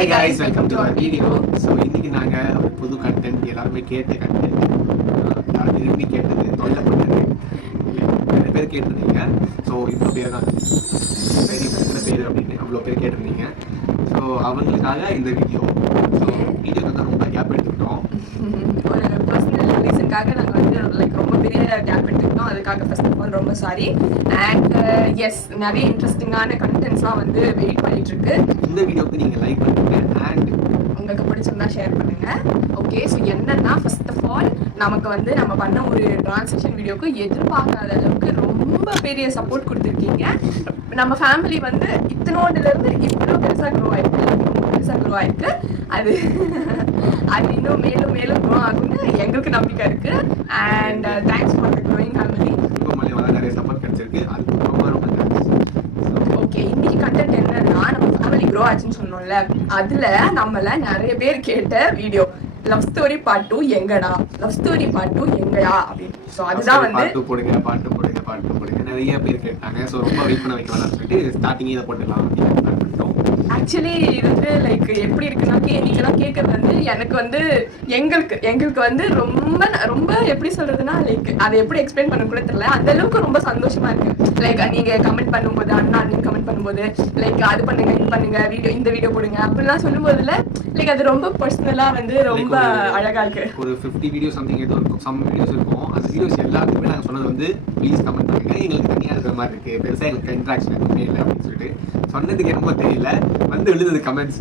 Hi guys, welcome to our video. So இன்னைக்கு நாங்க ஒரு புது கண்டென்ட் எல்லாருமே கேட்ட கண்டென்ட் யாரும் விரும்பி கேட்டது தொல்லை பண்ணது நிறைய பேர் கேட்டிருந்தீங்க. ஸோ இவ்வளோ பேர் தான் எத்தனை பேர் அப்படின்னு அவ்வளோ பேர் கேட்டிருந்தீங்க. ஸோ அவங்களுக்காக இந்த வீடியோ. ஸோ வீடியோக்கு தான் ரொம்ப கேப் எடுத்துக்கிட்டோம். ஒரு பர்சனல் ரீசனுக்காக நாங்கள் வந்து ரொம்ப பெரிய கேப் எடுத்துக்கிட்டோம். அதுக்காக ஃபர்ஸ்ட் ஆஃப் ஆல் ரொம்ப சாரி. அண்ட் எஸ், நிறைய இன்ட்ரெஸ்டிங்கான கண்டென்ட்ஸ்லாம் வந்து வெயிட் பண்ணிட்டு இருக்கு. இந்த வீடியோக்கு நீங்கள் லைக் பண்ணுங்க அண்ட் உங்களுக்கு பிடிச்சிருந்தா ஷேர் பண்ணுங்க. ஓகே, ஸோ என்னன்னா ஃபர்ஸ்ட் ஆஃப் ஆல் நமக்கு வந்து நம்ம பண்ண ஒரு டிரான்ஸ்லேஷன் வீடியோக்கு எதிர்பார்க்காத அளவுக்கு ரொம்ப பெரிய சப்போர்ட் கொடுத்துருக்கீங்க. நம்ம ஃபேமிலி வந்து இத்தனோண்டுலேருந்து இவ்வளோ பெருசாக க்ரோ ஆயிருக்கு. அது இன்னும் மேலும் மேலும் க்ரோ ஆகும்னு எங்களுக்கு நம்பிக்கை இருக்கு. And thanks for the growing family. நிறைய சப்போர்ட் கிடைச்சிருக்கு. அது ரொம்ப ரொம்ப ஓகே, இன்னைக்கு கண்டென்ட் என்னன்னா, நம்ம ஃபேமிலி க்ரோ ஆச்சுன்னு சொன்னோம்ல, அதுல நம்மள நிறைய பேர் கேட்ட வீடியோ லவ் ஸ்டோரி பார்ட் 2 எங்கடா, லவ் ஸ்டோரி பார்ட் 2 எங்கயா அப்படின்னு. ஸோ அதுதான் வந்து பாட்டு போடுங்க நிறைய பேர் கேட்டாங்க. ஸோ ரொம்ப வெயிட் பண்ண வைக்க வேணாம்னு சொல்லிட்டு ஸ்டார்டிங்கே இதை போட்டுடலாம் அப்படின்னு பிளான் பண்ணிட்டோம். ஆக்சுவலி இது வந்து லைக் எப்படி இருக்குன்னா, நீங்களாம் கேட்கறது வந்து எனக்கு வந்து எங்களுக்கு வந்து ரொம்ப எப்படி சொல்றதுன்னா, லைக் அதை எப்படி எக்ஸ்பிளைன் பண்ண கூட தெரியல. அந்த அளவுக்கு ரொம்ப சந்தோஷமா இருக்கு. லைக் நீங்க கமெண்ட் பண்ணும்போது, அண்ணா நீங்க கமெண்ட் பண்ணும்போது, லைக் அது பண்ணுங்க இது பண்ணுங்க, இந்த வீடியோ போடுங்க அப்படிலாம் சொல்லும் போதுல லைக் அது ரொம்ப பர்சனலா வந்து ரொம்ப அழகா இருக்கு. ஒரு 50 வீடியோ சம்திங் ஏதோ இருக்கும், சம் வீடியோஸ் இருக்கும். அந்த வீடியோஸ் எல்லாத்துக்குமே நாங்கள் சொன்னது வந்து ப்ளீஸ் கமெண்ட் பண்ணுங்க, எங்களுக்கு தனியாக இருக்கிற மாதிரி இருக்கு, பெருசாக எங்களுக்கு இன்ட்ராக்ஷன் எதுவுமே இல்லை அப்படின்னு சொல்லிட்டு சொன்னதுக்கு ரொம்ப தெரியல வந்து எழுதுது கமெண்ட்ஸ்.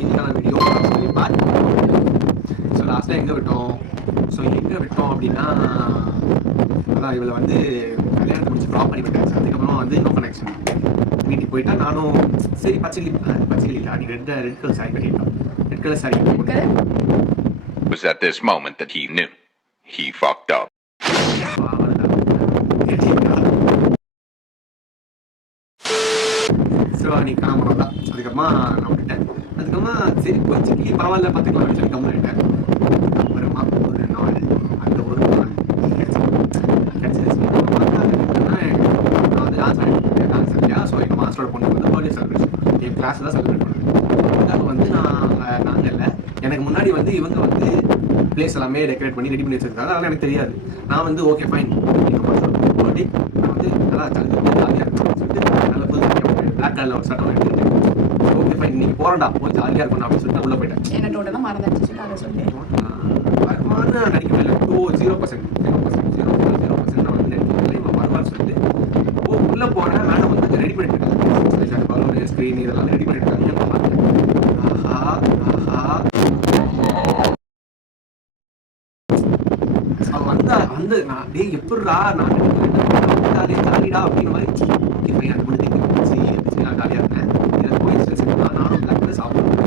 இன்னைக்கான வீடியோ சொல்லி பார்த்து ஸோ லாஸ்ட்டாக எங்கே விட்டோம் அப்படின்னா, அதான் இவளை வந்து கல்யாணத்தை முடிச்சு ட்ராப் பண்ணி விட்டாச்சு. அதுக்கப்புறம் வந்து நோ கனெக்ஷன். வீட்டுக்கு போயிட்டா நானும் சரி பச்சை நீ ரெட் கலர் சாரி கட்டிட்டோம். Red colour sari It was at this moment that he knew he fucked up. So நீ காணாமல் தான். அதுக்கப்புறமா நான் விட்டுட்டேன். அதுக்கப்புறமா சரி கொஞ்சம் பரவாயில்ல பார்த்துக்கலாம் அப்படின்னு சொல்லி கம்மி ஆகிட்டேன். அப்புறமா ஒரு நாள் கிடைச்சிருச்சு. நான் வந்து டான்ஸ் இல்லையா. ஸோ எங்கள் மாஸ்டரோட பொண்ணு வந்து பர்த்டே செலிப்ரேஷன் என் கிளாஸ் தான் செலிப்ரேட் பண்ணுவேன். அதுக்காக வந்து நாங்கள் இல்லை, எனக்கு முன்னாடி வந்து இவங்க வந்து பிளேஸ் எல்லாமே டெக்கரேட் பண்ணி ரெடி பண்ணி வச்சிருக்காங்க. அதெல்லாம் எனக்கு தெரியாது. நான் வந்து ஓகே ஃபைன், எங்கள் மாஸ்டரோட பர்த்டே நான் வந்து நல்லா ஜாலியாக இருக்கணும்னு சொல்லிட்டு நல்ல புது பிளாக் கலரில் ஒரு சட்டம் எடுத்துக்கிட்டு ஓகே ஃபைன் இன்னைக்கு போகிறேன்டா போய் ஜாலியாக இருக்கணும் அப்படின்னு சொல்லிட்டு உள்ளே போயிட்டேன். என்ன டோட்டலாக மறந்துச்சு அதை சொல்லிட்டேன். வருமானம் நடிக்கவே இல்லை. 0% நான் வந்து நடிக்கல. இவன் வருவான்னு சொல்லிட்டு உள்ளே போகிறேன். மேடம் வந்து ரெடி பண்ணிட்டு இருக்காங்க, பலூன் ஸ்க்ரீன் இதெல்லாம் ரெடி பண்ணிட்டு இருக்காங்க. வந்து நான் டே எப்படிடா நான் ஜாலிடா அப்படின்ற மாதிரி ஓகே ஃபைன் அது முடிஞ்சு நான் ஜாலியாக இருந்தேன். எனக்கு போய் நானும் பிளாக் கலர் சாப்பிடுவேன்.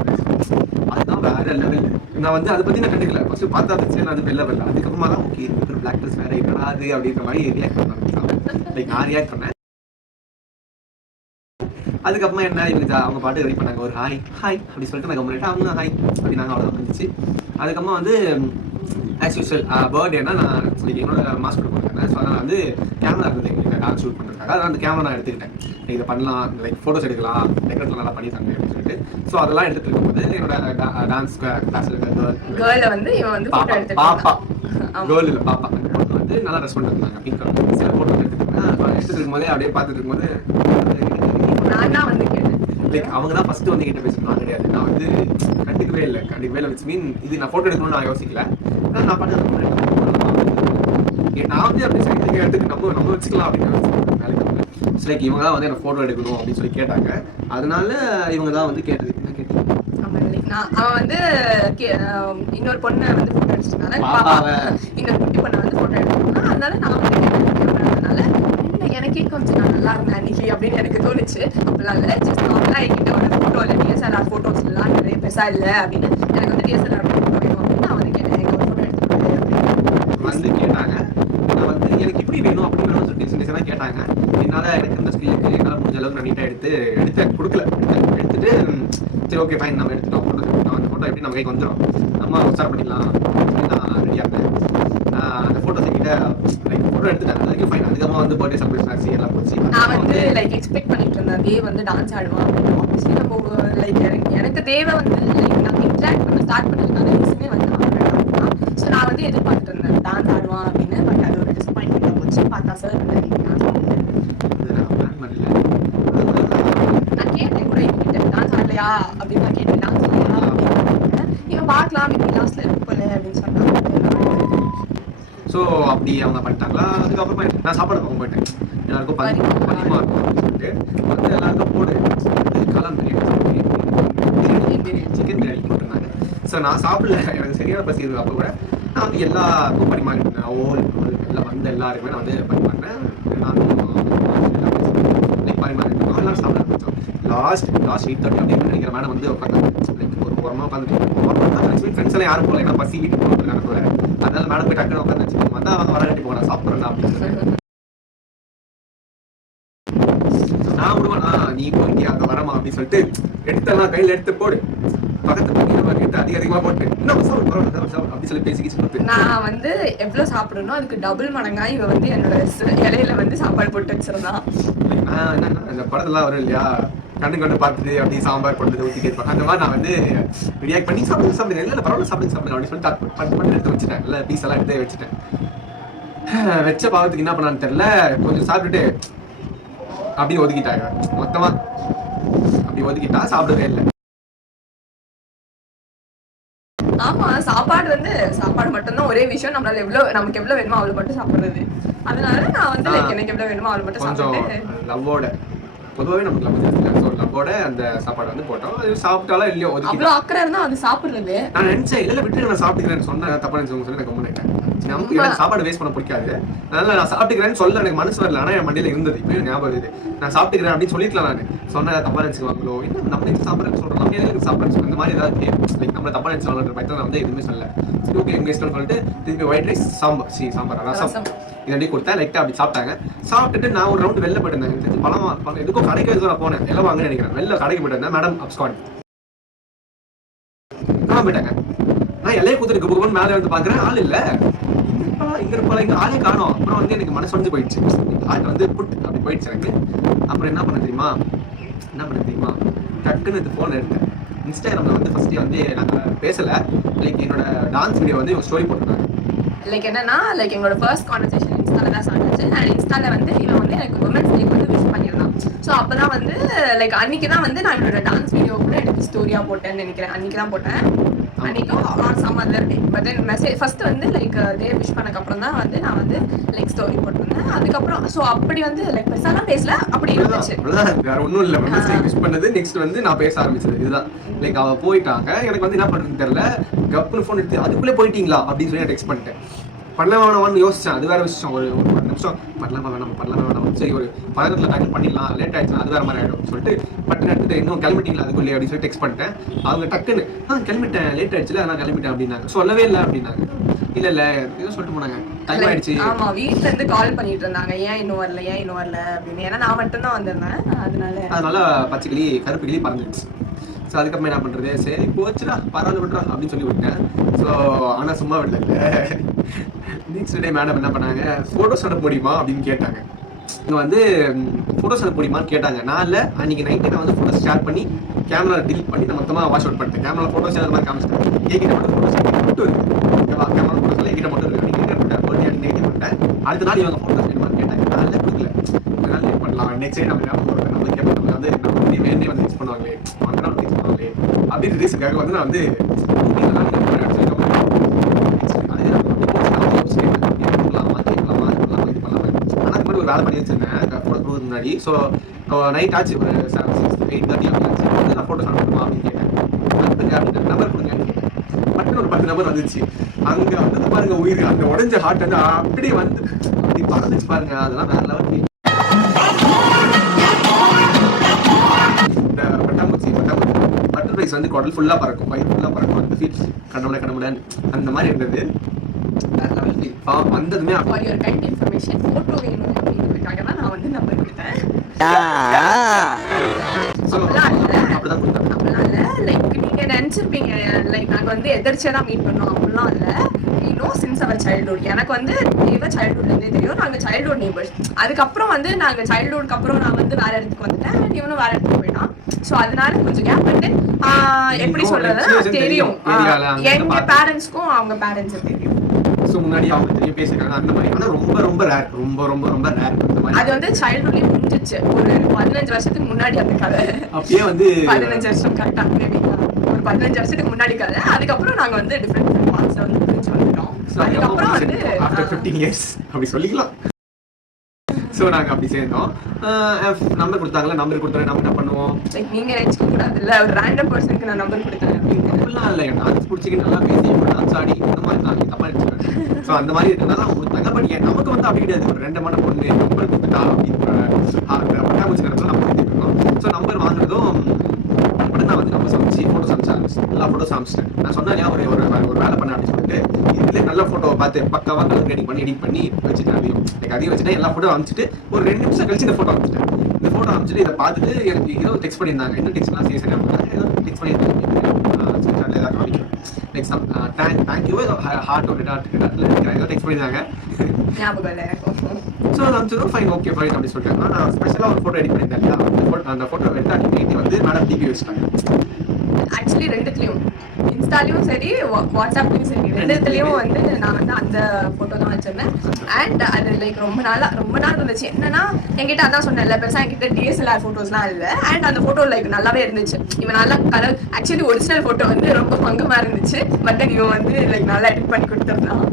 அதுதான் வேற லெவல். நான் வந்து அதை பற்றி நான் கண்டுக்கல. ஃபர்ஸ்ட் பார்த்தா இருந்துச்சு, நான் அது வெளில வரல. அதுக்கப்புறமா தான் ஓகே இது பிளாக் கலர்ஸ் வேற என்னடாது அப்படின்ற மாதிரி ரியாக்ட் பண்ணேன். லைக் நான் ரியாக்ட் பண்ணேன். அதுக்கப்புறமா என்ன இவங்க அவங்க பாட்டு ரெடி பண்ணாங்க. ஒரு ஹாய் அப்படி சொல்லிட்டு நான் கம்மிட்டு அவங்க ஹாய் அப்படி நாங்கள் அவ்வளோதான் இருந்துச்சு. அதுக்கப்புறமா வந்து ஆஸ் யூஸ்வல் பர்த்டேனா நான் என்னோட மாஸ்டர் கொடுத்தேன். ஸோ அதனால் வந்து கேமரா இருந்தது எங்களுக்கு டான்ஸ் ஷூட் பண்ணுறதுக்காக. அதனால் அந்த கேமரா நான் எடுத்துக்கிட்டேன். இதை பண்ணலாம், லைக் ஃபோட்டோஸ் எடுக்கலாம், டெக்கரேட்லாம் நல்லா பண்ணித்தாங்க அப்படின்னு சொல்லிட்டு. ஸோ அதெல்லாம் எடுத்துகிட்டு இருக்கும்போது என்னோட டான்ஸ் கிளாஸில் இருக்க கேர்ளை வந்து இவன் வந்து பாப்பா கேர்ள் இல்லை பாப்பா அந்த பொண்ணு வந்து நல்லா ரெஸ்பாண்ட் பண்ணாங்க. பிங்க் கலர் சில ஃபோட்டோ எடுத்துட்டு இருக்கும்போதே அப்படியே பார்த்துட்டு இருக்கும்போது நான் தான் வந்து கேட்டேன். லைக் அவங்க தான் ஃபர்ஸ்ட் வந்து கிட்ட பேசணும், நான் கிடையாது. நான் வந்து கண்டுக்கவே இல்லை விச் மீன் இது நான் ஃபோட்டோ எடுக்கணும்னு நான் யோசிக்கல. நான் பாட்டு நான் வந்து அப்படி சரி எடுத்துக்கு நம்ம வச்சுக்கலாம் அப்படின்னு வேலைக்கு வந்தேன். லைக் இவங்க தான் வந்து எனக்கு ஃபோட்டோ எடுக்கணும் அப்படின்னு சொல்லி கேட்டாங்க. அதனால இவங்க தான் வந்து கேட்டது. என்ன கேட்டீங்க? அவன் வந்து இன்னொரு பொண்ணை வந்து ஃபோட்டோ எடுத்துட்டாங்க, இன்னொரு குட்டி பொண்ணை வந்து ஃபோட்டோ எடுத்துட்டாங்க. அதனால நான் வந்து கேட்டதுனால எனக்கே கொஞ்சம் நான் நல்லா இருந்தேன் அன்னைக்கு அப்படின்னு எனக்கு தோணுச்சு. அப்படிலாம் இல்லை, ஜஸ்ட் நார்மலாக என்கிட்ட ஒரு ஃபோட்டோ இல்லை, டிஎஸ்எல்ஆர் ஃபோட்டோஸ் எல்லாம் நிறைய பெருசா இல்லை அப்படின்னு எனக்கு வந்து டிஎஸ்எல்ஆர் ஃபோட்டோ வேணும் அப்படின்னு நான் வந்து கேட்டேன். எனக்கு ஒரு ஃபோட்டோ எடுத்துக்கிட்டு வந்து கேட்டாங்க. நான் வந்து எனக்கு இப்படி வேணும் அப்படின்னு சொல்லிட்டு சின்ன கேட்டாங்க. என்னால் எனக்கு இந்த ஸ்கில்லுக்கு என்னால் முடிஞ்ச அளவுக்கு நான் நீட்டாக எடுத்து கொடுக்கல. எடுத்துட்டு சரி ஓகே ஃபைன் நம்ம எடுத்துட்டோம் ஃபோட்டோ எடுத்துட்டோம். அந்த ஃபோட்டோ எப்படி நம்ம கைக்கு வந்துடும், நம்ம ஸ்டார்ட் பண்ணிக்கலாம் அப்படின்னு நான் ரெடியாக இருந்தேன். அந்த ஃபோட்டோஸ் என்கிட்ட லைக் ஃபோட்டோ எடுத்துட்டாங்க. அதுக்கு ஃபைன். அதுக்கப்புறம் வந்து பர்த்டே செலிப்ரேஷன் ஆச்சு, எல்லாம் போச்சு. நான் வந்து லைக் எக்ஸ்பெக்ட் பண்ணிட்டு இருந்தேன் அதே வந்து டான்ஸ் ஆடுவான். ஆப்வியஸ்லி நம்ம லைக் எனக்கு தேவை வந்து லைக் நாங்கள் இன்ட்ராக்ட் பண்ண ஸ்டார்ட் பண்ணதுக்கான ரீசனே வந்து அவன் தான். ஸோ நான் வந்து எதிர்பார்த்துட்டு இருந்தேன் டான்ஸ் ஆடுவான் அப்படின்னு. பட் அது ஒரு டிசப்பாயின்மெண்ட்டாக போச்சு. பார்த்தா சார் நான் கேட்டேன் கூட இவங்கிட்ட டான்ஸ் ஆடலையா அப்படின்னு நான் கேட்டேன். டான்ஸ் ஆடலையா அப்படின்னு இவன் பார்க்கலாம் இப்படி லாஸ்ட்ல போல அப்படின்னு சொன்னாங்க. ஸோ அப்படி அவங்க பண்ணிட்டாங்களா. அதுக்கப்புறமா நான் சாப்பாடு போக போயிட்டேன். எல்லாருக்கும் பதிமா இருக்கும் அப்படின்னு சொல்லிட்டு வந்து எல்லாருக்கும் போடு காளான் பிரியாணி சிக்கன் பிரியாணி போட்டிருந்தாங்க. ஸோ நான் சாப்பிடல, எனக்கு சரியான பசி இருக்கு. அப்போ கூட நான் வந்து எல்லாருக்கும் பரிமாறிட்டேன். எல்லாம் வந்து எல்லாருக்குமே நான் வந்து பரிமாறினேன். பரிமாறிட்டோம், எல்லாரும் சாப்பிட ஆரம்பிச்சோம். லாஸ்ட் 8:30 அப்படின்னு நினைக்கிற மேடம் வந்து உட்காந்து ஒரு ஓரமாக உட்காந்துட்டு ஃப்ரெண்ட்ஸ் எல்லாம் யாரும் போகல. ஏன்னா பசி வீட்டுக்கு போகிறாங்க போல. அதனால மேடம் போய் டக்குனு உட்காந்து வச்சுக்கோங்க வந்தா அவங்க வரகட்டி போகலாம் சாப்பிட்றேன் அப்படின்னு நான் விடுவேனா நீ போய் அங்கே வரமா அப்படின்னு சொல்லிட்டு எடுத்தெல்லாம் கையில் எடுத்து போடு பக்கத்து எடுத்து அதிகமா போட்டு அப்படி சொல்லி பேசிக்கிச்சு. நான் வந்து எவ்வளவு சாப்பிடணும் அதுக்கு டபுள் மடங்கா இவ வந்து என்னோட இலையில வந்து சாப்பாடு போட்டு வச்சிருந்தான். என்னன்னா இந்த படத்தெல்லாம் வரும் இல்லையா, கண்ணு பார்த்துட்டு அப்படி சாம்பார் போட்டு ஊற்றி கேட்பாங்க. அந்த மாதிரி நான் வந்து ரியாக்ட் பண்ணி சாப்பிடுங்க இல்லை பரவாயில்ல சாப்பிடுங்க அப்படின்னு சொல்லிட்டு பட்டு எடுத்து வச்சுட்டேன். இல்லை பீஸ் எல்லாம் எடுத்து வச்சுட்டேன். வச்ச பாவத்துக்கு என்ன பண்ணான்னு தெரியல, கொஞ்சம் சாப்பிட்டுட்டு அப்படி ஒதுக்கிட்டாங்க. மொத்தமா அப்படி ஒதுக்கிட்டா சாப்பிடவே இல்லை. ஆமா சாப்பாடு மட்டும்தான் ஒரே விஷயம். நம்மளால நமக்கு எவ்வளவு வேணுமோ அவ்வளவு மட்டும் சாப்பிடுறது. அதனால நான் வந்து எனக்கு எவ்வளவு வேணுமோ அவ்வளவு மட்டும் சாப்பிட்டு லவ்வோட பொதுவாகவே நமக்கு லவ்வோட அந்த சாப்பாடு வந்து போட்டோம். அது சாப்பிட்டாலும் இல்லையோ அவ்வளவு அக்கறை இருந்தா அது சாப்பிடுறது. நான் நினைச்சேன் இல்லை விட்டு நான் சாப்பிட்டுக்கிறேன்னு சொன்ன தப்பா நினைச்சு சொல்லி எனக்கு முன்னேட்டேன். நமக்கு எனக்கு சாப்பாடு வேஸ்ட் பண்ண பிடிக்காது. அதனால நான் சாப்பிட்டுக்கிறேன்னு சொல்ல எனக்கு மனசு வரல. ஆனால் என் மண்டியில இருந்தது. இப்போ எனக்கு ஞாபகம் இருக்குது. நான் சாப்பிட்டுக்கிறேன் அப்படின்னு சொல்லிக்கலாம். நான் சொன்ன தப்பா நினைச்சுக்குவாங்களோ என்ன நம்ம சாப்பிட்றேன்னு சொல்றோம். நம்ம எனக்கு சாப்பிட்றேன்னு சொல்ல இந்த மாதிரி ஏதாவது லைக் நம்மளை தப்பா நினைச்சு பைத்தம் நான் வந்து எதுவுமே சொல்ல. சரி ஓகே எங்க இஷ்டம்னு சொல்லிட்டு திருப்பி ஒயிட் ரைஸ் சாம்பார் ரசம் இது அப்படி கொடுத்தேன். லைட்டாக அப்படி சாப்பிட்டாங்க. சாப்பிட்டுட்டு நான் ஒரு ரவுண்ட் வெளில போயிட்டு பழம் எதுக்கும் கடைக்கு எதுவும் நான் போனேன். எல்லாம் வாங்க நினைக்கிறேன். வெளில கடைக்கு போயிட்டு இருந்தேன். மேடம் அப்ஸ்கான் போயிட்டாங்க. நான் எல்லையை கூத்துட்டு போகணும்னு மேலே வந்து பாக்குறேன். ஆள் இல்ல. இங்க இருப்பால இங்க ஆளே காணோம். அப்புறம் வந்து எனக்கு மனசு வந்து போயிடுச்சு. ஹார்ட் வந்து புட் அப்படி போயிடுச்சு எனக்கு. அப்புறம் என்ன பண்ண தெரியுமா டக்குன்னு இந்த போன் எடுத்தேன். இன்ஸ்டாகிராம்ல வந்து ஃபர்ஸ்ட் வந்து நாங்க பேசல. லைக் என்னோட டான்ஸ் வீடியோ வந்து இவங்க ஸ்டோரி போட்டுருந்தாங்க. லைக் என்னன்னா லைக் எங்களோட ஃபர்ஸ்ட் கான்வர்சேஷன் இன்ஸ்டால தான் ஆச்சு. அண்ட் இன்ஸ்டால வந்து இவன் வந்து எனக்கு உமன்ஸ் டேக்கு வந்து விஷ் பண்ணியிருந்தான். ஸோ அப்பதான் வந்து லைக் அன்னைக்கு தான் வந்து நான் என்னோட டான்ஸ் வீடியோ கூட எடுத்து ஸ்டோரியா போட்டேன்னு நினைக்கிறேன். அன்னைக்கு தான் போட்டேன். அன்னைக்கும் some other day. But then message first வந்து லைக் டே விஷ் பண்ணக்கப்புறம் தான் வந்து நான் வந்து லைக் ஸ்டோரி போட்டிருந்தேன். அதுக்கப்புறம் ஸோ அப்படி வந்து லைக் பெருசாலாம் பேசல. அப்படி இருந்துச்சு. வேற ஒன்றும் இல்லை. விஷ் பண்ணது நெக்ஸ்ட் வந்து நான் பேச ஆரம்பிச்சது இதுதான். லைக் அவ போயிட்டாங்க. எனக்கு வந்து என்ன பண்ணுறதுன்னு தெரியல. கப்புன்னு ஃபோன் எடுத்து அதுக்குள்ளே போயிட்டீங்களா அப்படின்னு சொல்லி நான் டெக்ஸ்ட் பண்ணிட்டேன். பண்ணலாமான்னு யோசிச்சேன். அது வேற விஷயம். ஒரு 10 நிமிஷம் பண்ணலாமா வேணாம் சரி ஒரு 15 டேக்கிள் பண்ணிடலாம். லேட் ஆயிடுச்சுன்னா அது வேற மாதிரி ஆகிடும் சொல்லிட்டு பட்டு எடுத்துட்டு இன்னும் கிளம்பிட்டீங்களா அதுக்குள்ளே அப்படின்னு சொல்லி டெக்ஸ்ட் பண்ணிட்டேன். அவங்க டக்குன்னு கிளம்பிட்டேன் லேட் ஆயிடுச்சுல நான் கிளம்பிட்டேன் அப்படின்னாங்க. சொல்லவே இல்லை அப்படின்னாங்க. இல்ல ஏதோ சொல்லிட்டு போனாங்க டைம் ஆயிடுச்சு. ஆமா வீட்ல இருந்து கால் பண்ணிட்டு இருந்தாங்க. ஏன் இன்னும் வரல அப்படின்னு. ஏன்னா நான் மட்டும் தான் வந்திருந்தேன். அதனால பச்சை கிளி கருப்பு கிளி பறந்துடுச்சு. ஸோ அதுக்கப்புறம் என்ன பண்ணுறது, சரி போச்சுடா பரவாயில்ல விட்றா அப்படின்னு சொல்லி விட்டேன். ஸோ ஆனால் சும்மா விடல. நெக்ஸ்ட் டே மேடம் என்ன பண்ணாங்க, ஃபோட்டோஸ் அனுப்ப முடியுமா அப்படின்னு கேட்டாங்க. இங்கே வந்து ஃபோட்டோஸ் அனுப்ப முடியுமான்னு கேட்டாங்க. நான் இல்லை அன்றைக்கி நைட்டு நான் வந்து ஃபோட்டோஸ் ஷேர் பண்ணி கேமரா டிலீட் பண்ணி நான் மொத்தமாக வாஷ் அவுட் பண்ணிட்டேன். கேமரா ஃபோட்டோஸ் அது மாதிரி காமிச்சிட்டேன். என்கிட்ட மட்டும் ஃபோட்டோஸ் மட்டும் இருக்குது. கேமரா ஃபோட்டோஸ் என்கிட்ட மட்டும் இருக்குது. நீங்கள் ஒரு நைட்டு பண்ணிட்டேன். அடுத்த நாள் இவங்க ஃபோட்டோஸ் வேணுமான்னு கேட்டாங்க. நான் இல்லை கொடுக்கல. ஒரு நாள் லேட் பண்ணலாம். நெக்ஸ்ட் டே நம்ம நம்ம கேட்போம். நம்ம வந்து நம்ம வேணே வந்து யூஸ் பண்ணுவாங்களே அப்படின்னு ரீசனுக்காக வந்து நான் வந்து ஒரு வேலை பண்ணி வச்சிருந்தேன் முன்னாடி. ஸோ நைட் ஆச்சு ஒரு 8:30 ஆச்சு. நான் ஃபோட்டோஸ் அனுப்பணுமா அப்படின்னு கேட்டேன். நம்பர் கொடுங்கன்னு கேட்டேன். மட்டும் ஒரு 10 நம்பர் வந்துச்சு. அங்கே வந்து பாருங்க உயிர் அந்த உடஞ்ச ஹார்ட் வந்து அப்படியே வந்து அப்படி பறந்துச்சு பாருங்க. அதெல்லாம் வேற லெவல். பட்டர்ஃப்ளைஸ் வந்து குடல் ஃபுல்லாக பறக்கும், வயிறு ஃபுல்லாக பறக்கும். அந்த ஃபீல் கடமுடன் அந்த மாதிரி இருந்தது. வந்ததுமே ஃபோட்டோ வேணும் அப்படின்றதுக்காக தான் நான் வந்து நம்பர் கொடுத்தேன். அப்படிலாம் இல்லை. லைக் நீங்க நினைச்சிருப்பீங்க லைக் நாங்கள் வந்து எதிர்ச்சியாக தான் மீட் பண்ணோம். அப்படிலாம் இல்லை. சின்ஸ் அவர் சைல்ட்ஹுட். எனக்கு வந்து சைல்ட்ஹுட்லேருந்தே தெரியும். நாங்கள் சைல்ட்ஹுட் நெய்பர்ஸ். அதுக்கப்புறம் வந்து நாங்கள் சைல்ட்ஹுட்க்கு அப்புறம் நான் வந்து வேற இடத்துக்கு வந்துட்டேன். இவனும் வேற இடத்துக்கு போயிட்டான். ஸோ அதனால கொஞ்சம் கேப் வந்து எப்படி சொல்றது தெரியும், எங்க பேரண்ட்ஸ்க்கும் அவங்க பேரண்ட்ஸும் தெரியும். ஸோ முன்னாடி அவங்க தெரியும் பேசிருக்காங்க அந்த மாதிரி. ஆனால் ரொம்ப ரொம்ப ரேர், ரொம்ப ரொம்ப ரொம்ப ரேர் அந்த மாதிரி. அது வந்து சைல்ட்ஹுட்லயே முடிஞ்சிச்சு. ஒரு 15 வருஷத்துக்கு முன்னாடி அந்த கதை. அப்பயே வந்து 15 வருஷம் கரெக்டா ஒரு 15 வருஷத்துக்கு முன்னாடி கதை. அதுக்கப்புறம் நாங்க வந்து டிஃப்ரெண்ட் பார்ட்ஸ்ல வந்து பிரிஞ்சு வந்துட்டோம். அதுக்கப்புறம் வந்து ஆஃப்டர் 15 இயர்ஸ் அப்படி சொல்லிக்கலாம். ஸோ நாங்கள் அப்படி சேர்ந்தோம். நம்பர் கொடுத்தாங்களா, நம்பர் கொடுத்தோம். நம்ம என்ன பண்ணுவோம், நீங்க நினைச்சுக்க கூடாது இல்ல ஒரு ரேண்டம் பர்சனுக்கு நான் நம்பர் கொடுத்தேன் அப்படின்னு. அப்படிலாம் இல்லை, டான்ஸ் பிடிச்சிக்கு நல்லா பேசி டான்ஸ் ஆடி இந்த மாதிரி தான் தப்பா நினைச்சுக்கிறேன். ஸோ அந்த மாதிரி இருக்கிறனால அவங்க கொடுத்தாங்க. பட் நமக்கு வந்து அப்படி கிடையாது. ஒரு 2 மணி பொண்ணு நம்பர் கொடுத்துட்டா அப்படின்ற பட்டாமூச்சி நேரத்தில் நம்ம கொடுத்துட்டு இருக்கோம். ஸோ நம்பர் வாங்குறதும் நான் வந்து நம்ம சமைச்சு ஃபோட்டோ சமைச்சு எல்லா ஃபோட்டோ சமைச்சிட்டேன். நான் சொன்னேன் ஒரு ஒரு வேலை பண்ண அப்படின்னு சொல்லிட்டு இதுலேயே நல்ல ஃபோட்டோவை பார்த்து பக்காவாக கலர் எடிட் பண்ணி வச்சுட்டேன். அதையும் வச்சுட்டு எல்லா ஃபோட்டோ அமைச்சிட்டு ஒரு 2 நிமிஷம் கழிச்சு இந்த ஃபோட்டோ அமைச்சிட்டேன். இந்த ஃபோட்டோ அமைச்சிட்டு இதை பார்த்துட்டு எனக்கு ஏதோ டெக்ஸ்ட் பண்ணியிருந்தாங்க. என்ன டெக்ஸ்ட்லாம் சரி ஏதோ டெக்ஸ்ட் பண்ணியிருந்தாங்க. ஏதாவது காமிக்கும் நெக்ஸ்ட் தேங்க்யூ ஹார்ட் ஏதோ டெக்ஸ்ட் பண்ணியிருந்தாங்க. ஞாபகம் இல்லை. ஸோ நான் ஃபைன் ஓகே ஃபைன் அப்படின்னு சொல்லிட்டு நான் ஸ்பெஷலாக ஒரு ஃபோட்டோ எடிட் பண்ணியிருந்தேன் இல்லையா, அந்த ஃபோட்டோ எடுத்து அன்றைக்கி வந்து மேடம் டிபி வச்சுட்டாங்க. ஆக்சுவலி ரெண்டுத்துலையும் இன்ஸ்டாலையும் சரி வாட்ஸ்அப்லையும் சரி ரெண்டுத்துலையும் வந்து நான் வந்து அந்த ஃபோட்டோ தான் வச்சிருந்தேன். அண்ட் அது லைக் ரொம்ப நாள் இருந்துச்சு. என்னன்னா என்கிட்ட அதான் சொன்னேன்ல பெருசாக என்கிட்ட டிஎஸ்எல்ஆர் ஃபோட்டோஸ்லாம் இல்லை. அண்ட் அந்த ஃபோட்டோ லைக் நல்லாவே இருந்துச்சு. இவன் நல்லா கலர் ஆக்சுவலி ஒரிஜினல் ஃபோட்டோ வந்து ரொம்ப பங்கமாக இருந்துச்சு. பட் இவன் வந்து லைக் நல்லா எடிட் பண்ணி கொடுத்துருந்தான்.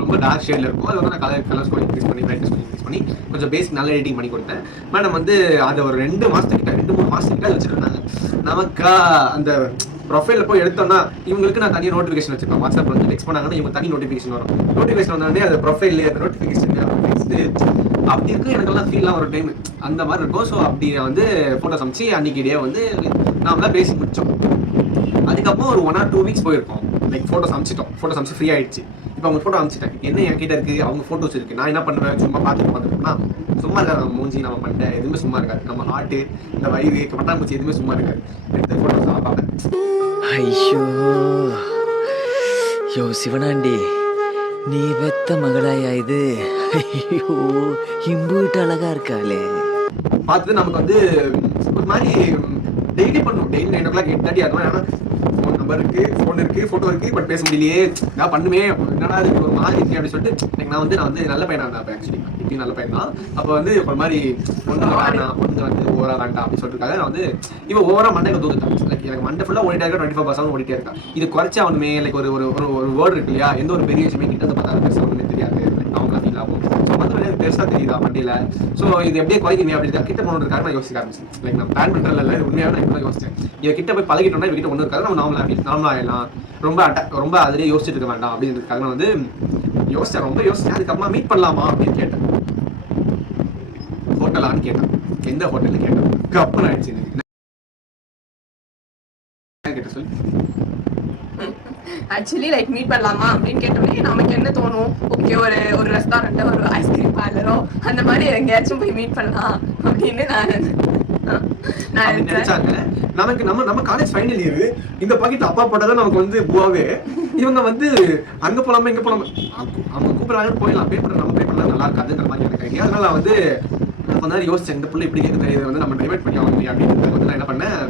ரொம்ப டார்க் ஷேட்ல இருக்கும். அது வந்து நான் கலர்ஸ் கூட இன்க்ரீஸ் பண்ணி பிரைட்னஸ் பண்ணி கொஞ்சம் பேசிக் நல்லா எடிட்டிங் பண்ணி கொடுத்தேன். மேடம் வந்து அதை ஒரு 2 மாசத்துக்கிட்ட 2-3 மாசத்துக்கிட்ட அதை வச்சுருந்தாங்க. நமக்கா அந்த ப்ரொஃபைலில் போய் எடுத்தோம்னா இவங்களுக்கு நான் தனியாக நோட்டிஃபிகேஷன் வச்சிருப்பேன். வாட்ஸ்அப் வந்து டெக்ஸ்ட் பண்ணாங்கன்னா இவங்க தனி நோட்டிஃபிகேஷன் வரும். நோட்டிஃபிகேஷன் வந்தோடனே அது ப்ரொஃபைல்லே அந்த நோட்டிஃபிகேஷன் அப்படி இருக்கும். எனக்கெல்லாம் ஃபீல்லாம் ஒரு டைம் அந்த மாதிரி இருக்கும். ஸோ அப்படி வந்து ஃபோட்டோ சமைச்சு அன்னைக்கு டே வந்து நாமளாம் பேசி முடிச்சோம். அதுக்கப்புறம் ஒரு 1 or 2 வீக்ஸ் போயிருக்கோம். லைக் ஃபோட்டோ சமைச்சு ஃப்ரீ ஆயிடுச்சு. இப்போ அவங்க ஃபோட்டோ அனுப்பிச்சிட்டேன். என்ன என்கிட்ட இருக்கு, அவங்க ஃபோட்டோஸ் இருக்கு. நான் என்ன பண்ணுவேன், சும்மா பார்த்துட்டு வந்துருக்கேன்னா சும்மா இருக்காது. நம்ம மூஞ்சி நம்ம மண்டை எதுவுமே சும்மா இருக்காது. நம்ம ஹார்ட்டு இந்த வயிறு பட்டாம்பூச்சி எதுவுமே சும்மா இருக்காது. எடுத்த ஃபோட்டோஸ் நான் பார்ப்பேன். ஐயோ யோ சிவனாண்டி, நீ வெத்த மகளாயா இது? ஐயோ இம்பூட்டு அழகா இருக்காளே. பார்த்துட்டு நமக்கு வந்து ஒரு மாதிரி டெய்லி பண்ணுவோம். டெய்லி 9 o'clock 8:30 அது மாதிரி. ஆனால் ஃபோன் இருக்கு ஃபோட்டோ இருக்கு பட் பேச முடியலையே, நான் பண்ணுமே என்னடா இது ஒரு மாதிரி இருக்கு அப்படின்னு சொல்லிட்டு நான் வந்து நல்ல பையனா இருந்தேன். அப்போ ஆக்சுவலி இப்படி நல்ல பையன் தான். அப்போ வந்து ஒரு மாதிரி பொண்ணு வந்து ஓவரா வேண்டாம் அப்படின்னு சொல்லிட்டு நான் வந்து இவன் ஓவரா மண்டைக்கு தூந்துட்டான். லைக் எனக்கு மண்டை ஃபுல்லாக ஓடிட்டே இருக்கா, 24/7 ஓடிட்டே இருக்கா. இது குறைச்சி அவனுமே லைக் ஒரு ஒரு வேர்டு இருக்கு இல்லையா, எந்த ஒரு பெரிய விஷயமே கிட்ட வந்து பார்த்தா பெருசாக ஒன்றுமே தெரியாது. அவங்களாம் ஃபீல் ஆகும். ஸோ வந்து பெருசாக தெரியுதா மண்டியில். ஸோ இது எப்படியே குறைக்குமே அப்படின்னு கிட்ட போனதுக்காக நான் யோசிக்க ஆரம்பிச்சேன். லைக் நான் பிளான் பண்ணுறதில்ல, உண்மையாக நான் இப்படி யோசிச்சேன். இதை கிட்ட போய் பழகிட்டோம்னா இவகிட்ட ஒன்று இருக்காது, நம்ம நார்மலாக ஆகிடலாம். ரொம்ப அதிலே யோசிச்சுட்டு இருக்க வேண்டாம் அப்படின்றதுக்காக நான் வந்து ரொம்ப யோசிச்சேன். அதுக்கப்புறமா மீட் பண்ணலாமா அப்படின்னு கேட்டேன். ஹோட்டலான்னு கேட்டேன். எந்த ஹோட்டல்னு கேட்டேன். அப்புறம் ஆயிடுச்சு கேட்ட சொல்லி ஆக்சுவலி லைக் மீட் பண்ணலாமா அப்படின்னு கேட்டோன்னே நமக்கு என்ன தோணும், ஓகே ஒரு ரெஸ்டாரண்ட்டோ ஒரு ஐஸ்கிரீம் பார்லரோ அந்த மாதிரி எங்கேயாச்சும் போய் மீட் பண்ணலாம் அப்படின்னு நான் நினைச்சாங்க. நமக்கு நம்ம காலேஜ் ஃபைனல் இயர் இந்த பாக்கெட் அப்பா போட்டதான் நமக்கு வந்து பூவாவே. இவங்க வந்து அங்க போலாமா இங்க போலாமா, அவங்க கூப்பிடுறாங்கன்னு போயிடலாம், பே பண்ணலாம் நல்லா இருக்காதுன்ற மாதிரி எனக்கு ஐடியா. அதனால நான் வந்து கொஞ்ச நேரம் யோசிச்சேன், இந்த புள்ள இப்படி இருக்குது, இதை வந்து நம்ம டைவர்ட் பண்ணி ஆகணும் அப்படின்னு வந்து நான் என்ன பண்ணேன்,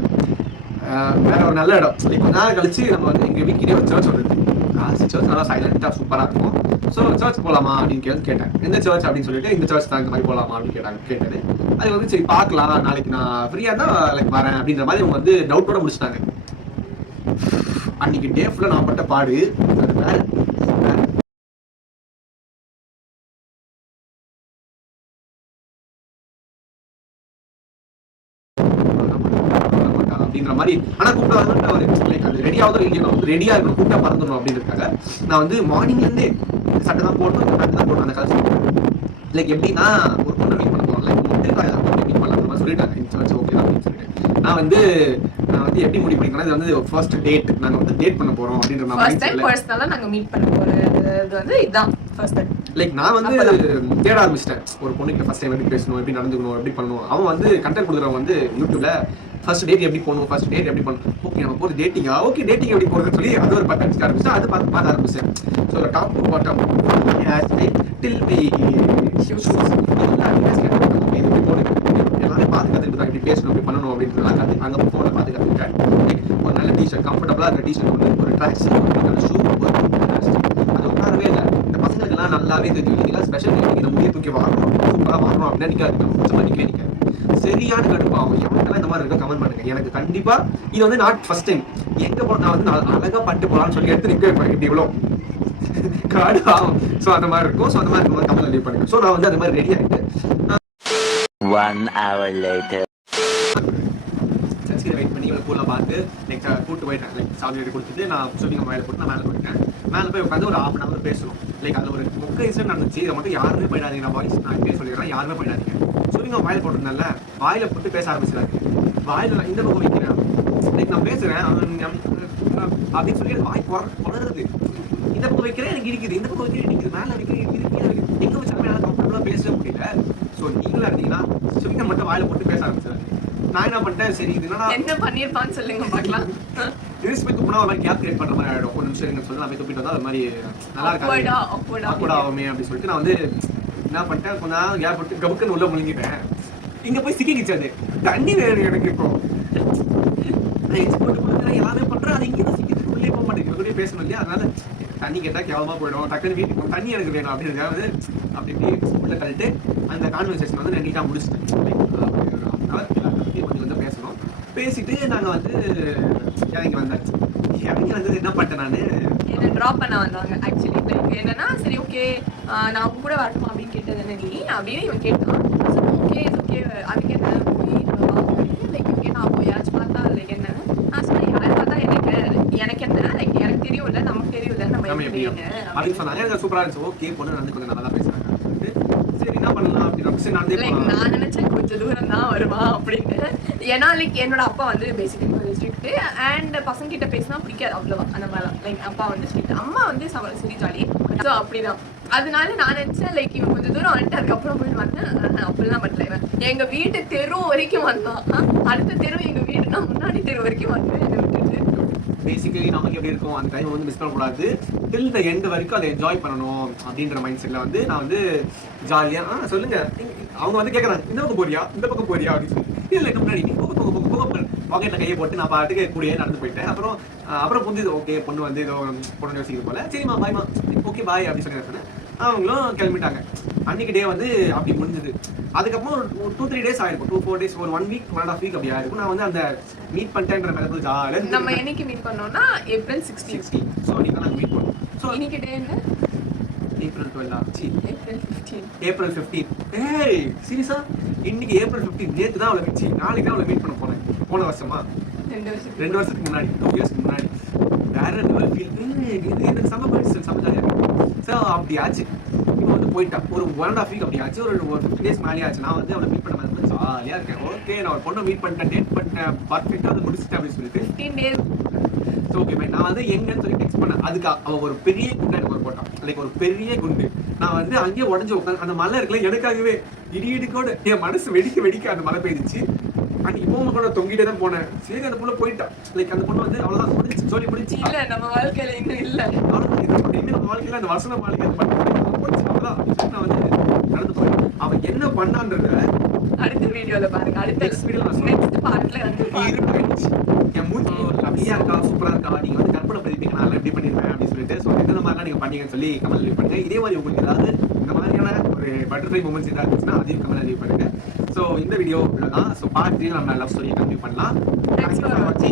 வேற ஒரு நல்ல இடம் இப்போ நேரம் கழிச்சு நம்ம வந்து எங்கள் வீக்கிலே ஒரு சர்ச் வருது. சர்ச் நல்லா சைலண்டாக சூப்பராக இருக்கும். ஸோ சர்ச் போகலாமா அப்படின்னு கேட்டேன். எந்த சர்ச் அப்படின்னு சொல்லிட்டு இந்த சர்ச் தான் இந்த மாதிரி போகலாமா அப்படின்னு கேட்டது. அது வந்து சரி பார்க்கலாம், நாளைக்கு நான் ஃப்ரீயாக தான் லைக் வரேன் அப்படின்ற மாதிரி அவங்க வந்து டவுட்டோட முடிச்சிட்டாங்க. அன்னைக்கு டே ஃபுல்லாக நான் பட்ட பாடு அது வேற அப்படின்ற மாதிரி. ஆனா கூப்பிட்டு லைக் அது ரெடி ஆகுதோ இல்லையோ, நான் வந்து ரெடியா இருக்கணும், கூப்பிட்டா பறந்துடணும் அப்படின்றதுக்காக நான் வந்து மார்னிங்ல இருந்தே சட்டை தான் போடணும், இந்த பேண்ட் தான் போடணும். அந்த காலத்துல லைக் எப்படின்னா ஒரு பொண்ணை மீட் பண்ண போறோம், லைக் மீட் பண்ணலாம் மாதிரி சொல்லிட்டாங்க. இந்த சர்ச் ஓகே தான் அப்படின்னு சொல்லிட்டு நான் வந்து எப்படி முடிவு பண்ணிக்கிறேன், இது வந்து ஃபர்ஸ்ட் டேட், நாங்க வந்து டேட் பண்ண போறோம் அப்படின்ற மாதிரி பர்சனலா நாங்க மீட் பண்ண போறது வந்து இதுதான் ஃபர்ஸ்ட் டைம். லைக் நான் வந்து தேட ஆரம்பிச்சிட்டேன். ஒரு பொண்ணுக்கு ஃபர்ஸ்ட் டைம் எப்படி பேசணும், எப்படி நடந்துக்கணும், எப்படி பண்ணணும். அவன் வந்து கண்டென்ட் கொடுக்குறவங்க வந்து யூடியூப்ல ஃபர்ஸ்ட் டேட் எப்படி போகணும், ஃபர்ஸ்ட் டேட் எப்படி பண்ணணும், ஓகே நம்ம போகிறது டேட்டிங்கா, ஓகே டேட்டிங் எப்படி போகிறதுன்னு சொல்லி அது ஒரு 10 நிமிஷம் ஆரம்பிச்சு அது பார்த்து ஆரம்பிச்சேன். So top to bottom till we எல்லாமே பார்த்து கற்றுக்கிட்டு இப்படி பேசணும் இப்படி பண்ணணும் அப்படின்றதுலாம் அங்கே ஃபோனில் பார்த்து கற்றுக்கிட்டேன். ஒரு நல்ல டிஷர்ட் கம்ஃபர்டபுளாக இருக்கிற டிஷர்ட் ஒன்று, ஒரு ட்ராக் ஒரு ஷூ, அது உட்காரவே இல்லை. இந்த பசங்களுக்குலாம் நல்லாவே தெரியும். நீங்களாம் ஸ்பெஷல் இந்த முடியை தூக்கி வாங்கணும் சூப்பராக வாங்கணும் அப்படின்னா நிற்காது, கொஞ்சமாக நிற்கவே நிற்காது. சரியான கடுப்பாகும். எவனுக்கெல்லாம் இந்த மாதிரி இருக்கும் கமெண்ட் பண்ணுங்க. எனக்கு கண்டிப்பா இது வந்து நாட் ஃபர்ஸ்ட் டைம். எங்க போனா நான் வந்து அழகா பட்டு போலான்னு சொல்லி எடுத்து நிற்க வைப்பேன். இப்படி இவ்வளோ காடு ஆகும். ஸோ அந்த மாதிரி இருக்கும். ஸோ அந்த மாதிரி இருக்கும் கமெண்ட் லீவ் பண்ணுங்க. ஸோ நான் வந்து அந்த மாதிரி ரெடி ஆகிட்டு 1 hour later. சர்ச்சுக்கு வெயிட் பண்ணி இவங்களை கூலாக பார்த்து நெக்ஸ்ட் கூட்டு போயிட்டேன். லைக் சாமி கொடுத்துட்டு நான் சொல்லிங்க மேலே போட்டு நான் மேலே போயிட்டேன். மேலே போய் உட்காந்து ஒரு 1/2 hour பேசணும். லைக் அதில் ஒரு மொக்க இன்சிடென்ட் நடந்துச்சு. இதை மட்டும் யாருமே போயிடாதீங்க. நான் வாய்ஸ் நான் இப்பயே சொல்லிடுறேன், யாருமே போயிடாதீங்க. சொல்லிங்க வாயில் போட்டிருந்தேன்ல, வாயில போட்டு பேச ஆரம்பிச்சிடாரு. வாயில இந்த பக்கம் வைக்கிறேன். லைக் நான் பேசுறேன் அப்படின்னு சொல்லி எனக்கு வாய் வளருது. இந்த பக்கம் வைக்கிறேன் எனக்கு இருக்குது, இந்த பக்கம் வைக்கிறேன் எனக்கு மேலே வைக்கிறேன் இருக்குது, கீழே இருக்குது. எங்கே வச்சாலுமே என்னால் கம்ஃபர்டபுளாக பேசவே முடியல. ஸோ நீங்களும் இருந்தீங்கன்னா சொல்லிங்க மட்டும் வாயில போட்டு பேச ஆரம்பிச்சிடாரு. நான் என்ன பண்ணிட்டேன், சரி இது என்ன பண்ணிருப்பான்னு சொல்லுங்க பார்க்கலாம். போய் துப்புனா ஒரு மாதிரி கேப் கிரியேட் பண்ற மாதிரி ஆயிடும். ஒரு நிமிஷம் இருங்க சொல்லி நான் போய் துப்பிட்டு வந்தா அது மாதிரி நல்லா இருக்காது, ஆக்வர்ட் ஆகுமே அப்படின்னு சொல்லிட்டு நான் வந்து என்ன பண்ணிட்டேன், கொஞ்ச நேரம் கேப் விட்டு கபுக்குன்னு உள்ள முழுங்கிட்டேன். இங்க போய் சிக்கிக்கிச்சு. அது தண்ணி வேணும் எனக்கு. இப்போ எல்லாமே பண்றேன், அது இங்கே தான் சிக்கிட்டு உள்ளே போக மாட்டேங்குது. பேசணும் இல்லையா, அதனால தண்ணி கேட்டா கேவலமா போயிடும். டக்குன்னு வீட்டுக்கு தண்ணி எனக்கு வேணும் அப்படின்னு வந்து அப்படி உள்ள தள்ளிட்டு அந்த கான்வர்சேஷன் வந்து நான் நீட்டாக முடிச்சிட்டேன். கொஞ்சம் பேசணும். பேசிட்டு நாங்க வந்து இறங்கி வந்தாச்சு. இறங்கி வந்தது என்ன பண்ணிட்டேன், நான் என்ன ட்ராப் பண்ண வந்தாங்க. ஆக்சுவலி லைக் என்னன்னா, சரி ஓகே நான் உங்க கூட வரட்டுமா அப்படின்னு கேட்டது என்ன நீ அப்படின்னு இவன் கேட்டான். ஓகே ஓகே அதுக்கு என்ன போய் லைக் ஓகே நான் அப்போ யாராச்சும் பார்த்தா லைக் என்ன நான் சொன்னேன், யாரும் பார்த்தா எனக்கு என்ன லைக் எனக்கு தெரியும்ல, நமக்கு தெரியும்ல நம்ம அப்படின்னு சொன்னாங்க. எனக்கு சூப்பரா இருந்துச்சு. ஓகே பொண்ணு வந்து கொஞ்சம் நல்லா பேசுறாங்க. சரி என்ன பண்ணலாம் அப்படின்னு நான் நினைச்சேன் கொஞ்சம் தூரம் தான் வருவா அப்படின்னு. ஏன்னா லைக் என்னோட அப்பா வந்து பேசிக்கலி ஸ்ட்ரிக்ட் அண்ட் பசங்க கிட்ட பேசினா பிடிக்காது அவ்வளவா. அந்த மாதிரிலாம் லைக் அப்பா வந்து ஸ்ட்ரிக்ட், அம்மா வந்து சரி ஜாலி. ஸோ அப்படிதான். அதனால நான் நினைச்சேன் லைக் இவன் கொஞ்சம் தூரம் வந்துட்டு அதுக்கப்புறம் போயிட்டு வந்தேன். அப்படிலாம் பண்ணல. இவன் எங்க வீட்டு தெரு வரைக்கும் வந்தான். அடுத்த தெரு எங்க வீடுனா முன்னாடி தெரு வரைக்கும் வந்து பேசிக்கலி நமக்கு எப்படி இருக்கும், அந்த டைம் வந்து மிஸ் பண்ணக்கூடாது. டில் த எண்ட் வரைக்கும் அதை என்ஜாய் பண்ணணும் அப்படின்ற மைண்ட் செட்ல வந்து நான் வந்து ஜாலியா சொல்லுங்க. அவங்க வந்து கேட்கறாங்க, இந்த பக்கம் போறியா இந்த பக்கம் போறியா அப்படின்னு சொல்லி. இல்லை முன்னாடி நீ போக பாக்கெட்ல கையை போட்டு நான் பாட்டுக்கு கூடயே நடந்து போயிட்டேன். அப்புறம் புரிஞ்சுது, ஓகே பொண்ணு வந்து ஏதோ பொண்ணு யோசிக்கிறது போல. சரிம்மா பாய்மா, ஓகே பாய் அப்படின்னு சொல்லி சொன்னேன். அவங்களும் கிளம்பிட்டாங்க. அன்னைக்கு டே வந்து அப்படி முடிஞ்சது. அதுக்கப்புறம் ஒரு 2-3 days ஆயிருக்கும், 2-4 days, ஒரு 1 week 1.5 week அப்படி ஆயிருக்கும். நான் வந்து அந்த மீட் பண்ணிட்டேன்ற மேலே ஜாலியாக நம்ம என்னைக்கு மீட் பண்ணோம்னா ஏப்ரல் 16. ஸோ அன்னைக்கு நாங்கள் மீட் பண்ணோம். ஸோ இன்னைக்கு டே என்ன, ஏப்ரல் 12 ஏப்ரல் 15. ஏய் சீரியஸா இன்னைக்கு ஏப்ரல் 15. நேற்று தான் அவளை வச்சு நாளைக்கு தான் அவளை மீட் பண்ண போனேன். போன வருஷமா 2 வருஷத்துக்கு முன்னாடி 2 years முன்னாடி. வேற லெவல் ஃபீல். இது எனக்கு செம்ம பரிசு, செம்ம ஜாலியாக இருக்கும். ஸோ அப்படி ஆச்சு. இப்போ வந்து போயிட்டா ஒரு 1.5 week அப்படி ஆச்சு. ஒரு 50 days மேலே ஆச்சு. நான் வந்து அவளை மீட் பண்ண மாதிரி ஜாலியாக இருக்கேன். ஓகே நான் ஒரு பொண்ணை மீட் பண்ணிட்டேன், டேட் பண்ணிட்டேன், பர்ஃபெக்டாக அதை முடிச்சுட்டேன் அப்படின்னு சொல்லிட்டு 15 days. ஸோ ஓகே பை நான் வந்து எங்கன்னு சொல்லி டெக்ஸ்ட் பண்ணேன். அதுக்கு அவள் ஒரு பெரிய குண்டு எனக்கு ஒரு போட்டான். லைக் ஒரு பெரிய குண்டு. நான் வந்து அங்கேயே உடஞ்சி உட்காந்து அந்த மலை இருக்குல்ல, எனக்காகவே இடியோட என் மனசு வெடிக்க அந்த மழை பெய்துச்சு. அன்னைக்கு போக கூட தொங்கிட்டே தான் போனேன். சரி அந்த பொண்ணு போயிட்டா. லைக் அந்த பொண்ணு வந்து அவ்வளோதான் முடிஞ்சு சொல்லி முடிச்சு. இல்ல நம்ம வாழ்க்கையில இன்னும் இல்ல, அவ்வளோதான் நம்ம வாழ்க்கையில அந்த வசன வாழ்க்கை அவ்வளோதான் நான் வந்து நடந்து போயிட்டேன். அவன் என்ன பண்ணான்றத அடுத்த வீடியோல பாருங்க. அடுத்த நெக்ஸ்ட் பார்ட்ல வந்து என் மூஞ்சி அப்படியா இருக்கா, சூப்பரா இருக்கா, நீங்க வந்து கற்பனை பதிப்பீங்க, நான் எப்படி பண்ணிருப்பேன் அப்படின்னு சொல்லிட்டு. ஸோ இந்த மாதிரிலாம் நீங்க பண்ணீங்கன்னு சொல்லி கமெண்ட் லீவ் பண்ணுங்க. இதே மாதிரி உங்களுக்கு ஏதாவது இந்த மாதிரியான ஒரு பட்டர்ஃப்ளை மூமெண்ட்ஸ் ஏதாவது இருந்துச்சுன்னா அதையும் கமெண்ட் லீவ் பண்ணுங்க. ஸோ இந்த வீடியோ தான். ஸோ பார்ட் 3 நம்ம லவ் ஸ்டோரி கண்டினியூ பண்ணலாம். தேங்க்ஸ் ஃபார் வாட்சிங்.